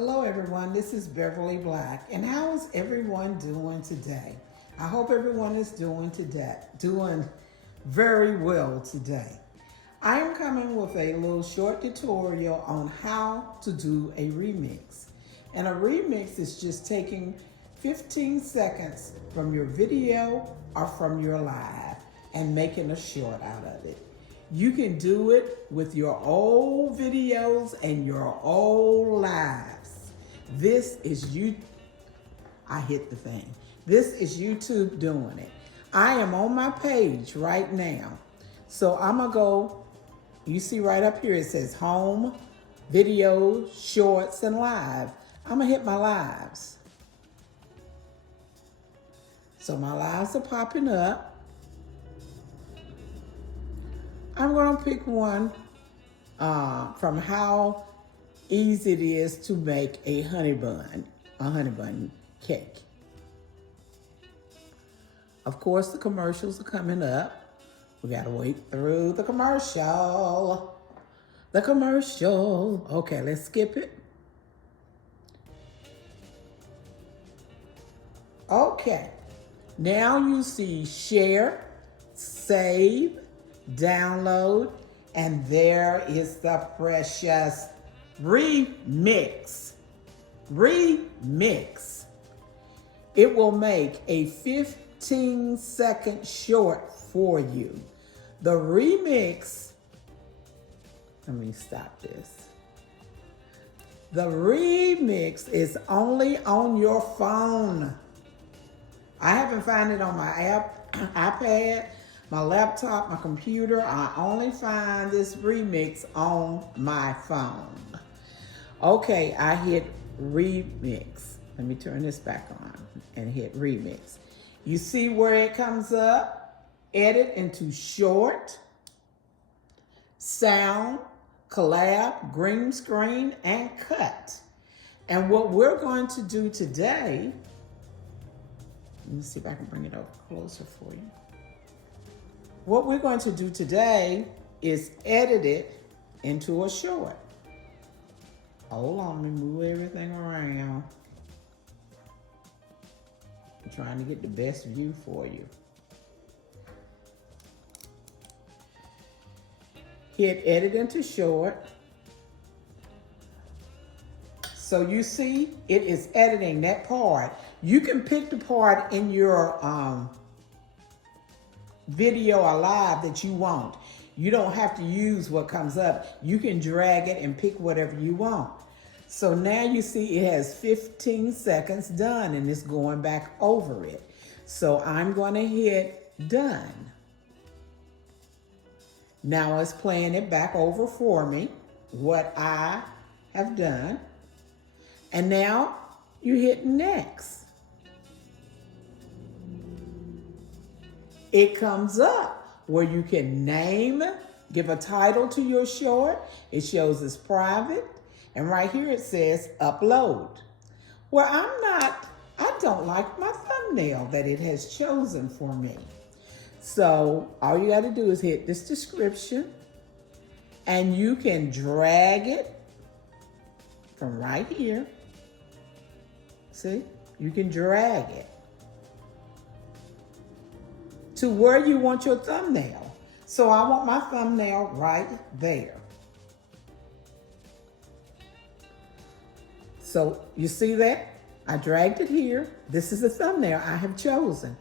Hello everyone, this is Beverly Black, and how is everyone doing today? I hope everyone is doing very well today. I am coming with a little short tutorial on how to do a remix. And a remix is just taking 15 seconds from your video or from your live and making a short out of it. You can do it with your old videos and your old lives. This is you. I hit the thing. This is YouTube doing it. I am on my page right now. So I'm gonna go, you see right up here, it says home, videos, shorts, and live. I'm gonna hit my lives. So my lives are popping up. I'm gonna pick one from how easy it is to make a honey bun cake. Of course, the commercials are coming up. We gotta wait through the commercial. Okay, let's skip it. Okay, now you see share, save, download, and there is the precious remix. It will make a 15-second short for you. The remix, let me stop this. The remix is only on your phone. I haven't found it on my iPad, my laptop, my computer. I only find this remix on my phone. Okay, I hit remix. Let me turn this back on and hit remix. You see where it comes up? Edit into short, sound, collab, green screen, and cut. And what we're going to do today, let me see if I can bring it up closer for you. What we're going to do today is edit it into a short. Hold on, let me move everything around. I'm trying to get the best view for you. Hit edit into short. So you see, it is editing that part. You can pick the part in your video or live that you want. You don't have to use what comes up. You can drag it and pick whatever you want. So now you see it has 15 seconds done and it's going back over it. So I'm going to hit done. Now it's playing it back over for me, what I have done. And now you hit next. It comes up where you can name, give a title to your short. It shows it's private. And right here it says upload. Well, I don't like my thumbnail that it has chosen for me. So all you got to do is hit this description and you can drag it from right here. See, you can drag it to where you want your thumbnail. So I want my thumbnail right there. So you see that? I dragged it here. This is the thumbnail I have chosen.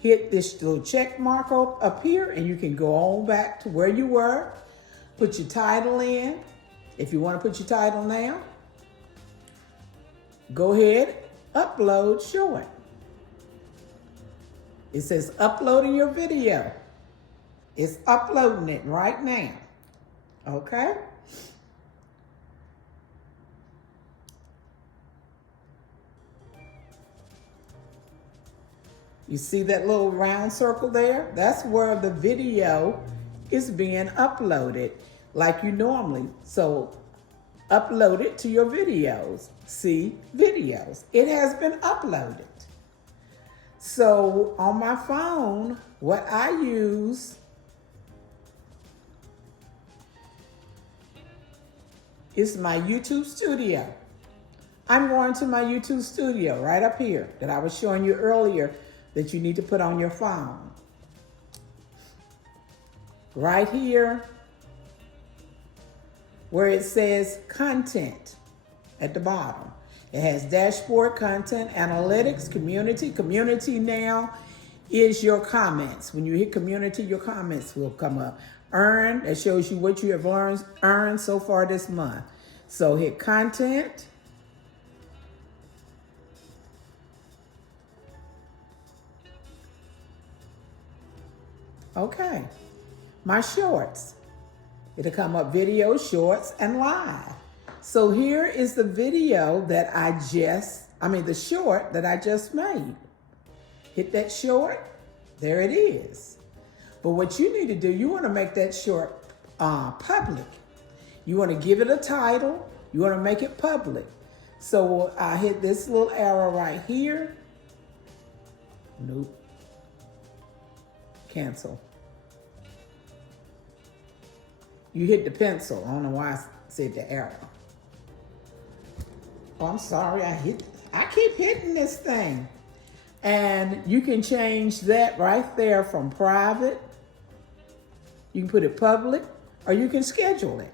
Hit this little check mark up here and you can go on back to where you were. Put your title in. If you want to put your title now, go ahead, upload short. It says uploading your video. It's uploading it right now. Okay? You see that little round circle there? That's where the video is being uploaded like you normally. So upload it to your videos. See videos. It has been uploaded. So on my phone, what I use is my YouTube studio. I'm going to my YouTube studio right up here that I was showing you earlier that you need to put on your phone. Right here where it says content at the bottom. It has dashboard, content, analytics, community. Community now is your comments. When you hit community, your comments will come up. Earn, that shows you what you have earned so far this month. So hit content. Okay, my shorts. It'll come up video, shorts, and live. So here is the video that the short that I just made. Hit that short, there it is. But what you need to do, you want to make that short public. You want to give it a title, you want to make it public. So I hit this little arrow right here. Nope. Cancel. You hit the pencil. I don't know why I said the arrow. Oh, I'm sorry. I keep hitting this thing. And you can change that right there from private. You can put it public, or you can schedule it.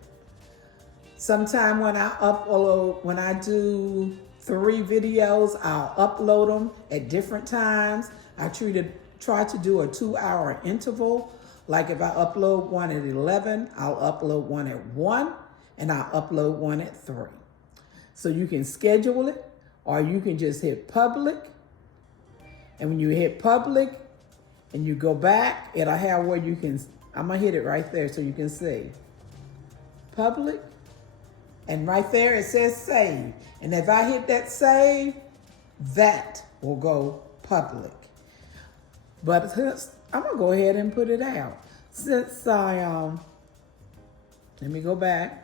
Sometime when I do 3 videos, I'll upload them at different times. I try to do a 2-hour interval. Like if I upload one at 11, I'll upload one at 1, and I'll upload one at 3. So you can schedule it, or you can just hit public. And when you hit public and you go back, it'll have where you can, I'm gonna hit it right there so you can see. Public, and right there it says save. And if I hit that save, that will go public. But I'm gonna go ahead and put it out. Since let me go back.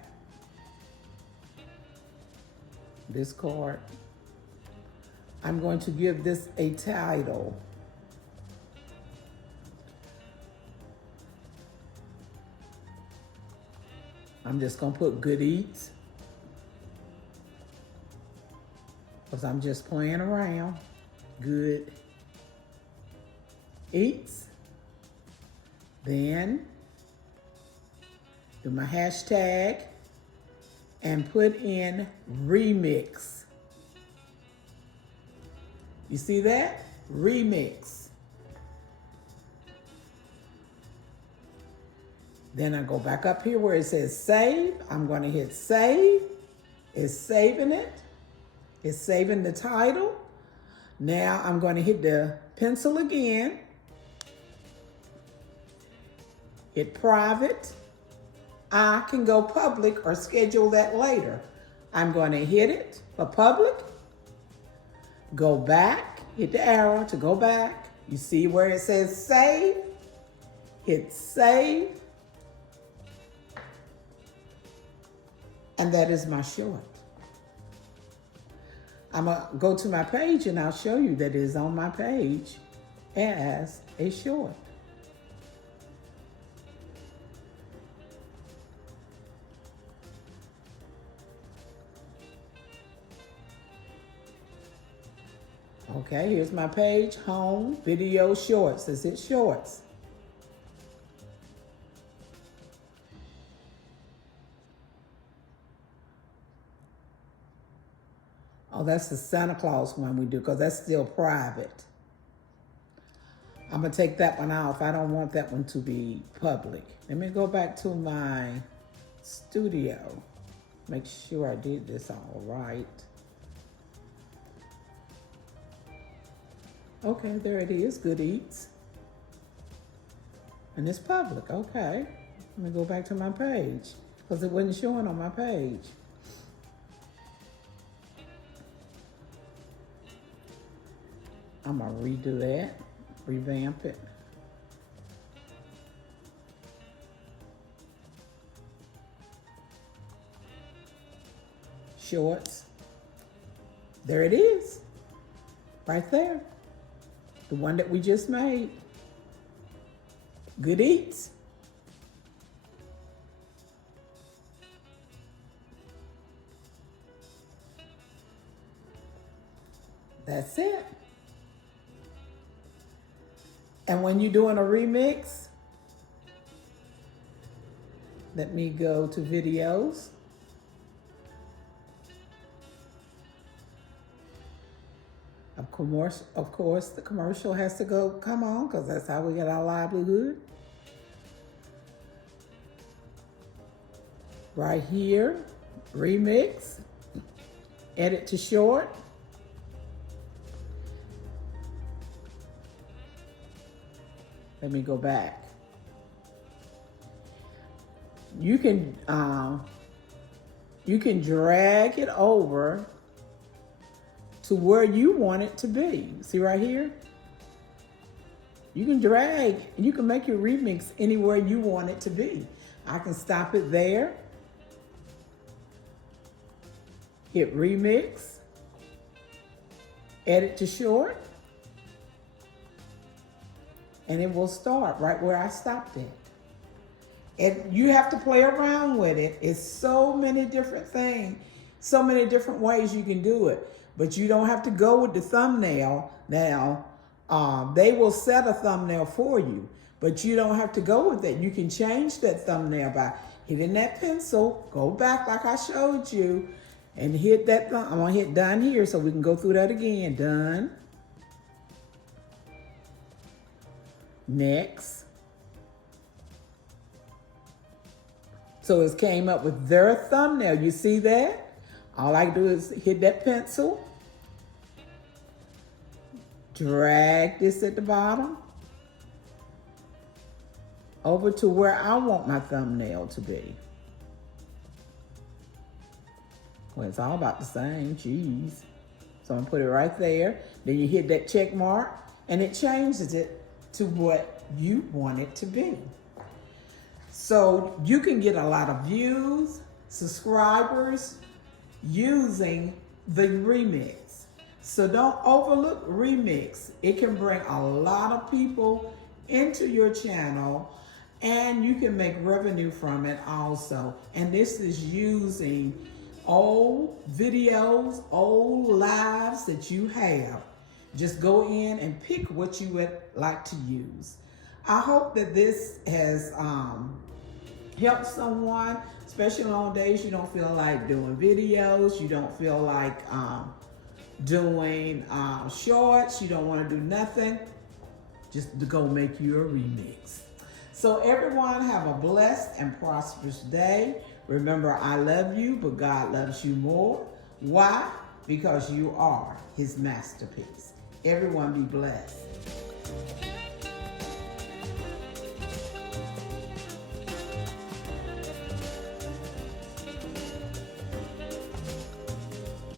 This card. I'm going to give this a title. I'm just gonna put Good Eats, because I'm just playing around. Good Eats. Then do my hashtag and put in remix. You see that? Remix. Then I go back up here where it says save. I'm going to hit save. It's saving it. It's saving the title. Now I'm going to hit the pencil again. Hit private. I can go public or schedule that later. I'm going to hit it for public. Go back, hit the arrow to go back. You see where it says save? Hit save. And that is my short. I'm going to go to my page and I'll show you that it is on my page as a short. Okay, here's my page, home, video, shorts. Is it shorts? Oh, that's the Santa Claus one we do, because that's still private. I'm going to take that one off. I don't want that one to be public. Let me go back to my studio. Make sure I did this all right. Okay, there it is, Good Eats. And it's public, okay. Let me go back to my page, because it wasn't showing on my page. I'm gonna redo that, revamp it. Shorts. There it is, right there. The one that we just made. Good Eats. That's it. And when you're doing a remix, let me go to videos. Of course, the commercial has to come on, because that's how we get our livelihood. Right here, remix, edit to short. Let me go back. You can drag it over to where you want it to be. See right here? You can drag and you can make your remix anywhere you want it to be. I can stop it there. Hit remix, edit to short, and it will start right where I stopped it. And you have to play around with it. It's so many different things, so many different ways you can do it. But you don't have to go with the thumbnail now. They will set a thumbnail for you, but you don't have to go with it. You can change that thumbnail by hitting that pencil, go back like I showed you, and hit that I'm gonna hit done here so we can go through that again. Done. Next. So it came up with their thumbnail. You see that? All I do is hit that pencil, drag this at the bottom over to where I want my thumbnail to be. Well, it's all about the same, geez. So I'm gonna put it right there. Then you hit that check mark and it changes it to what you want it to be. So you can get a lot of views, subscribers using the remix. So don't overlook remix. It can bring a lot of people into your channel and you can make revenue from it also. And this is using old videos, old lives that you have. Just go in and pick what you would like to use. I hope that this has helped someone, especially on days you don't feel like doing videos, you don't feel like doing shorts, you don't want to do nothing, just to go make you a remix. So everyone have a blessed and prosperous day. Remember, I love you, but God loves you more. Why? Because you are his masterpiece. Everyone be blessed.